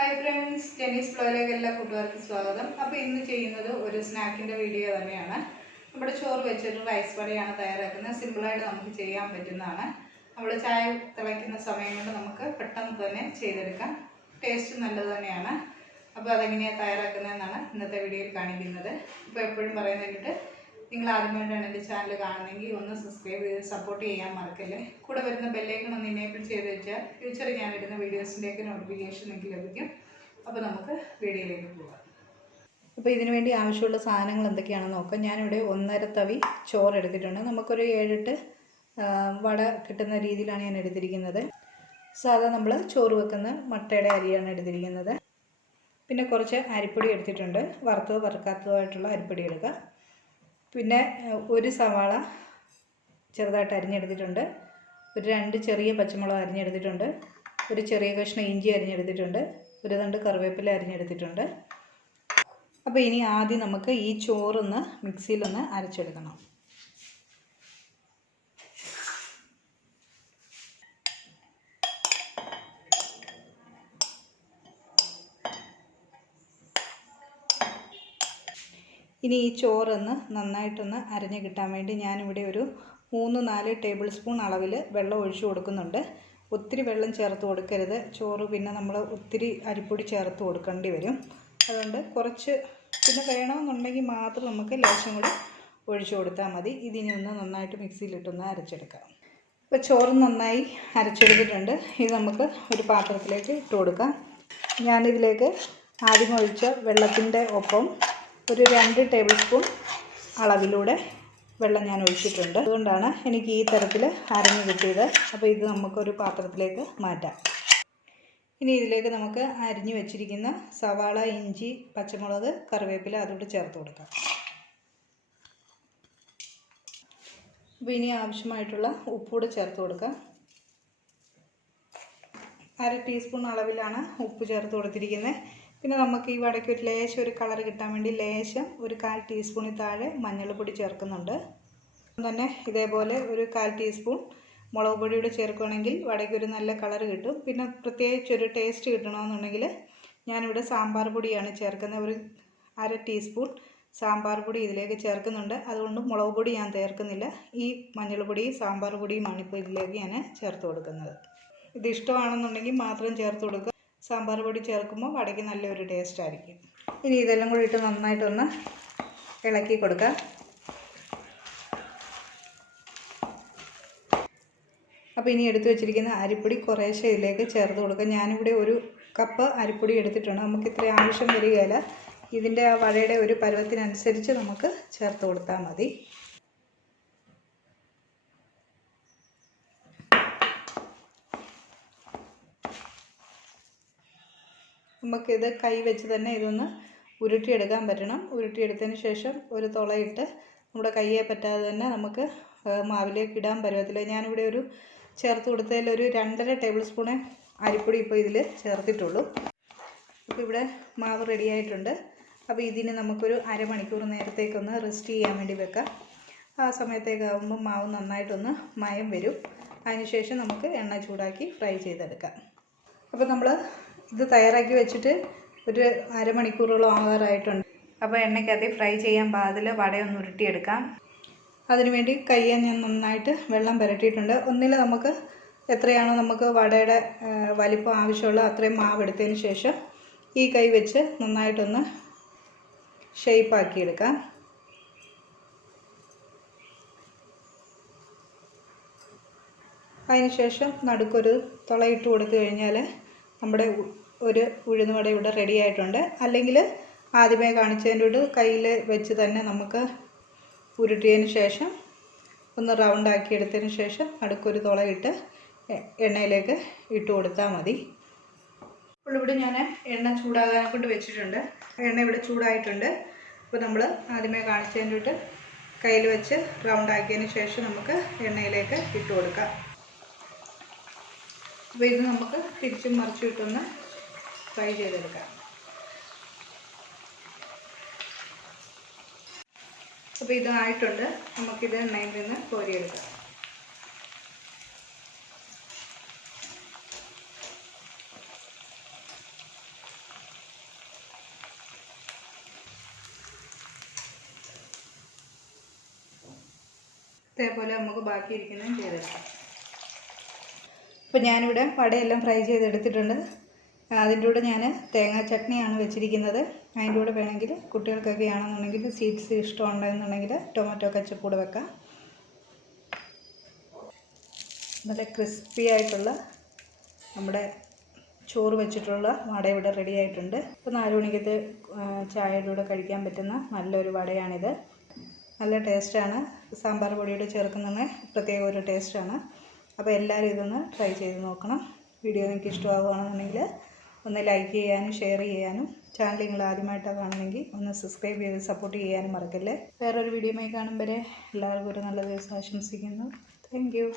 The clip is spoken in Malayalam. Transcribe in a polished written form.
Hi friends, JENY'S vlogലേക്ക് കൂട്ടുകാർക്ക് സ്വാഗതം. അപ്പോൾ ഇന്ന് ചെയ്യുന്നത് ഒരു സ്നാക്കിന്റെ വീഡിയോ തന്നെയാണ്. നമ്മുടെ ചോറ് വെച്ചിട്ട് റൈസ് വടയാണ് തയ്യാറാക്കുന്നത്. സിമ്പിൾ ആയിട്ട് നമുക്ക് ചെയ്യാൻ പറ്റുന്നതാണ്. നമ്മൾ ചായ തിളയ്ക്കുന്ന സമയം കൊണ്ട് നമുക്ക് പെട്ടെന്ന് തന്നെ ചെയ്തെടുക്കാം. ടേസ്റ്റ് നല്ലത് തന്നെയാണ്. അപ്പോൾ അതെങ്ങനെയാണ് തയ്യാറാക്കുന്നതെന്നാണ് ഇന്നത്തെ വീഡിയോയിൽ കാണിക്കുന്നത്. അപ്പോൾ എപ്പോഴും പറയുന്നതിട്ട് നിങ്ങൾ ആദ്യമായിട്ടാണ് എൻ്റെ ചാനൽ കാണുന്നതെങ്കിൽ ഒന്ന് സബ്സ്ക്രൈബ് ചെയ്ത് സപ്പോർട്ട് ചെയ്യാൻ മറക്കല്ലേ. കൂടെ വരുന്ന ബെല്ലൈക്കൺ ഒന്ന് എനേബിൾ ചെയ്ത് വെച്ചാൽ ഫ്യൂച്ചറിൽ ഞാനിടുന്ന വീഡിയോസിൻ്റെയൊക്കെ നോട്ടിഫിക്കേഷൻ നിങ്ങൾക്ക് ലഭിക്കും. അപ്പോൾ നമുക്ക് വീഡിയോയിലേക്ക് പോകാം. അപ്പോൾ ഇതിനു വേണ്ടി ആവശ്യമുള്ള സാധനങ്ങൾ എന്തൊക്കെയാണെന്ന് നോക്കാം. ഞാനിവിടെ 1.5 തവി ചോറ് എടുത്തിട്ടുണ്ട്. നമുക്കൊരു 7-8 വട കിട്ടുന്ന രീതിയിലാണ് ഞാൻ എടുത്തിരിക്കുന്നത്. സാധാരണ നമ്മൾ ചോറ് വെക്കുന്ന മട്ടയുടെ അരിയാണ് എടുത്തിരിക്കുന്നത്. പിന്നെ കുറച്ച് അരിപ്പൊടി എടുത്തിട്ടുണ്ട്. വറുത്തതോ വറുക്കാത്തതോ ആയിട്ടുള്ള അരിപ്പൊടി എടുക്കുക. പിന്നെ ഒരു സവാള ചെറുതായിട്ട് അരിഞ്ഞെടുത്തിട്ടുണ്ട്. ഒരു 2 ചെറിയ പച്ചമുളക് അരിഞ്ഞെടുത്തിട്ടുണ്ട്. ഒരു ചെറിയ കഷ്ണം ഇഞ്ചി അരിഞ്ഞെടുത്തിട്ടുണ്ട്. ഒരു തണ്ട് കറിവേപ്പില അരിഞ്ഞെടുത്തിട്ടുണ്ട്. അപ്പോൾ ഇനി ആദ്യം നമുക്ക് ഈ ചോറൊന്ന് മിക്സിയിലൊന്ന് അരച്ചെടുക്കണം. ഇനി ഈ ചോറൊന്ന് നന്നായിട്ടൊന്ന് അരഞ്ഞ് കിട്ടാൻ വേണ്ടി ഞാനിവിടെ ഒരു 3-4 ടേബിൾ സ്പൂൺ അളവിൽ വെള്ളം ഒഴിച്ചു കൊടുക്കുന്നുണ്ട്. ഒത്തിരി വെള്ളം ചേർത്ത് കൊടുക്കരുത്. ചോറ് പിന്നെ നമ്മൾ ഒത്തിരി അരിപ്പൊടി ചേർത്ത് കൊടുക്കേണ്ടി വരും. അതുകൊണ്ട് കുറച്ച് പിന്നെ വേണമെന്നുണ്ടെങ്കിൽ മാത്രം നമുക്ക് ലേശം കൂടി ഒഴിച്ചു കൊടുത്താൽ മതി. ഇതിനി ഒന്ന് നന്നായിട്ട് മിക്സിയിലിട്ടൊന്ന് അരച്ചെടുക്കാം. ഇപ്പോൾ ചോറ് നന്നായി അരച്ചെടുത്തിട്ടുണ്ട്. ഇത് നമുക്ക് ഒരു പാത്രത്തിലേക്ക് ഇട്ട് കൊടുക്കാം. ഞാനിതിലേക്ക് ആദ്യം ഒഴിച്ച വെള്ളത്തിൻ്റെ ഒപ്പം ഒരു 2 ടേബിൾ സ്പൂൺ അളവിലൂടെ വെള്ളം ഞാൻ ഒഴിച്ചിട്ടുണ്ട്. അതുകൊണ്ടാണ് എനിക്ക് ഈ തരത്തിൽ അരഞ്ഞു കിട്ടിയത്. അപ്പോൾ ഇത് നമുക്കൊരു പാത്രത്തിലേക്ക് മാറ്റാം. ഇനി ഇതിലേക്ക് നമുക്ക് അരിഞ്ഞു വെച്ചിരിക്കുന്ന സവാള, ഇഞ്ചി, പച്ചമുളക്, കറിവേപ്പില അതോട് ചേർത്ത് കൊടുക്കാം. അപ്പോൾ ഇനി ആവശ്യമായിട്ടുള്ള ഉപ്പൂടെ ചേർത്ത് കൊടുക്കാം. 1/2 ടീസ്പൂൺ അളവിലാണ് ഉപ്പ് ചേർത്ത് കൊടുത്തിരിക്കുന്നത്. പിന്നെ നമുക്ക് ഈ വടയ്ക്ക് ഒരു ലേശം ഒരു കളർ കിട്ടാൻ വേണ്ടി ലേശം ഒരു 1/4 ടീസ്പൂണിൽ താഴെ മഞ്ഞൾപ്പൊടി ചേർക്കുന്നുണ്ട്. തന്നെ ഇതേപോലെ ഒരു 1/4 ടീസ്പൂൺ മുളക് പൊടിയുടെ ചേർക്കുകയാണെങ്കിൽ വടയ്ക്ക് ഒരു നല്ല കളർ കിട്ടും. പിന്നെ പ്രത്യേകിച്ച് ഒരു ടേസ്റ്റ് കിട്ടണമെന്നുണ്ടെങ്കിൽ ഞാനിവിടെ സാമ്പാർ പൊടിയാണ് ചേർക്കുന്നത്. ഒരു 1/2 ടീസ്പൂൺ സാമ്പാർ പൊടി ഇതിലേക്ക് ചേർക്കുന്നുണ്ട്. അതുകൊണ്ട് മുളക് പൊടി ഞാൻ ചേർക്കുന്നില്ല. ഈ മഞ്ഞൾപ്പൊടിയും സാമ്പാർ പൊടിയുമാണ് ഇപ്പോൾ ഇതിലേക്ക് ഞാൻ ചേർത്ത് കൊടുക്കുന്നത്. ഇത് ഇഷ്ടമാണെന്നുണ്ടെങ്കിൽ മാത്രം ചേർത്ത് കൊടുക്കുക. സാമ്പാർ പൊടി ചേർക്കുമ്പോൾ വടയ്ക്ക് നല്ലൊരു ടേസ്റ്റ് ആയിരിക്കും. ഇനി ഇതെല്ലാം കൂടി ഇട്ട് നന്നായിട്ടൊന്ന് ഇളക്കി കൊടുക്കുക. അപ്പോൾ ഇനി എടുത്തു വെച്ചിരിക്കുന്ന അരിപ്പൊടി കുറേശ്ശെ ഇതിലേക്ക് ചേർത്ത് കൊടുക്കുക. ഞാനിവിടെ 1 കപ്പ് അരിപ്പൊടി എടുത്തിട്ടുണ്ട്. നമുക്ക് ഇത്ര ആവശ്യം വരികയില്ല. ഇതിൻ്റെ ആ വടയുടെ ഒരു പരുവത്തിനനുസരിച്ച് നമുക്ക് ചേർത്ത് കൊടുത്താൽ മതി. നമുക്കിത് കൈ വെച്ച് തന്നെ ഇതൊന്ന് ഉരുട്ടിയെടുക്കാൻ പറ്റണം. ഉരുട്ടിയെടുത്തതിന് ശേഷം ഒരു തുളയിട്ട് നമ്മുടെ കയ്യെ പറ്റാതെ തന്നെ നമുക്ക് മാവിലേക്ക് ഇടാൻ പരുവത്തില്ല. ഞാനിവിടെ ഒരു ചേർത്ത് കൊടുത്തതിൽ ഒരു 2.5 ടേബിൾ സ്പൂണ് അരിപ്പൊടി ഇപ്പോൾ ഇതിൽ ചേർത്തിട്ടുള്ളൂ. അപ്പോൾ ഇവിടെ മാവ് റെഡിയായിട്ടുണ്ട്. അപ്പോൾ ഇതിന് നമുക്കൊരു അരമണിക്കൂർ നേരത്തേക്കൊന്ന് റെസ്റ്റ് ചെയ്യാൻ വേണ്ടി വെക്കാം. ആ സമയത്തേക്കാകുമ്പോൾ മാവ് നന്നായിട്ടൊന്ന് മയം വരും. അതിനുശേഷം നമുക്ക് എണ്ണ ചൂടാക്കി ഫ്രൈ ചെയ്തെടുക്കാം. അപ്പോൾ നമ്മൾ ഇത് തയ്യാറാക്കി വെച്ചിട്ട് ഒരു അരമണിക്കൂറോളം ആകാറായിട്ടുണ്ട്. അപ്പോൾ എണ്ണയ്ക്കകത്ത് ഫ്രൈ ചെയ്യാൻ പാകത്തിൽ വടയൊന്ന് ഉരുട്ടിയെടുക്കാം. അതിനുവേണ്ടി കയ്യെ ഞാൻ നന്നായിട്ട് വെള്ളം പുരട്ടിയിട്ടുണ്ട്. ഒന്നിൽ നമുക്ക് എത്രയാണോ നമുക്ക് വടയുടെ വലിപ്പം ആവശ്യമുള്ള അത്രയും മാവ് എടുത്തതിന് ശേഷം ഈ കൈ വെച്ച് നന്നായിട്ടൊന്ന് ഷേപ്പാക്കിയെടുക്കാം. അതിനുശേഷം നടുക്കൊരു തുളയിട്ട് കൊടുത്തു കഴിഞ്ഞാൽ നമ്മുടെ ഒരു ഉഴുന്നുവട ഇവിടെ റെഡി ആയിട്ടുണ്ട്. അല്ലെങ്കിൽ ആദ്യമേ കാണിച്ചതിൻ്റെ കയ്യിൽ വെച്ച് തന്നെ നമുക്ക് ഉരുട്ടിയതിന് ശേഷം ഒന്ന് റൗണ്ടാക്കി എടുത്തതിന് ശേഷം നടുക്കൊരു തുളയിട്ട് എണ്ണയിലേക്ക് ഇട്ട് കൊടുത്താൽ മതി. അപ്പോൾ ഇവിടെ ഞാൻ എണ്ണ ചൂടാകാൻ കൊണ്ട് വെച്ചിട്ടുണ്ട്. എണ്ണ ഇവിടെ ചൂടായിട്ടുണ്ട്. അപ്പോൾ നമ്മൾ ആദ്യമേ കാണിച്ചതിൻ്റെ കയ്യിൽ വെച്ച് റൗണ്ടാക്കിയതിന് ശേഷം നമുക്ക് എണ്ണയിലേക്ക് ഇട്ട് കൊടുക്കാം. അപ്പോൾ ഇത് നമുക്ക് തിരിച്ചും മറിച്ചും ഇട്ടൊന്ന് ഫ്രൈ ചെയ്തെടുക്കാം. അപ്പോൾ ഇതായിട്ടുണ്ട്. നമുക്കിത് എണ്ണയിൽ നിന്ന് കോരിയെടുക്കാം. ഇതേപോലെ നമുക്ക് ബാക്കിയിരിക്കുന്നതും ചെയ്തെടുക്കാം. അപ്പോൾ ഞാനിവിടെ വടയെല്ലാം ഫ്രൈ ചെയ്തെടുത്തിട്ടുണ്ട്. അതിൻ്റെ കൂടെ ഞാൻ തേങ്ങാ ചട്നിയാണ് വെച്ചിരിക്കുന്നത്. അതിൻ്റെ കൂടെ വേണമെങ്കിൽ കുട്ടികൾക്കൊക്കെ ആണെന്നുണ്ടെങ്കിൽ സീഡ്സ് ഇഷ്ടമുണ്ടെന്നുണ്ടെങ്കിൽ ടൊമാറ്റോ കെച്ചപ്പ് കൂടെ വെക്കാം. നല്ല ക്രിസ്പി ആയിട്ടുള്ള നമ്മുടെ ചോറ് വെച്ചിട്ടുള്ള വട ഇവിടെ റെഡി ആയിട്ടുണ്ട്. ഇപ്പോൾ 4 മണിക്കത്തെ ചായയുടെ കൂടെ കഴിക്കാൻ പറ്റുന്ന നല്ലൊരു വടയാണിത്. നല്ല ടേസ്റ്റാണ്. സാമ്പാർ പൊടിയുടെ ചേർക്കുന്നതിന് പ്രത്യേക ഒരു ടേസ്റ്റാണ്. അപ്പോൾ എല്ലാവരും ഇതൊന്ന് ട്രൈ ചെയ്ത് നോക്കണം. വീഡിയോ നിങ്ങൾക്ക് ഇഷ്ടമാവുകയാണെന്നുണ്ടെങ്കിൽ ഒന്ന് ലൈക്ക് ചെയ്യാനും ഷെയർ ചെയ്യാനും, ചാനൽ നിങ്ങൾ ആദ്യമായിട്ടാണ് കാണുന്നെങ്കിൽ ഒന്ന് സബ്സ്ക്രൈബ് ചെയ്ത് സപ്പോർട്ട് ചെയ്യാനും മറക്കല്ലേ. വേറൊരു വീഡിയോയുമായി കാണും വരെ എല്ലാവർക്കും ഒരു നല്ല ദിവസം ആശംസിക്കുന്നു. Thank you.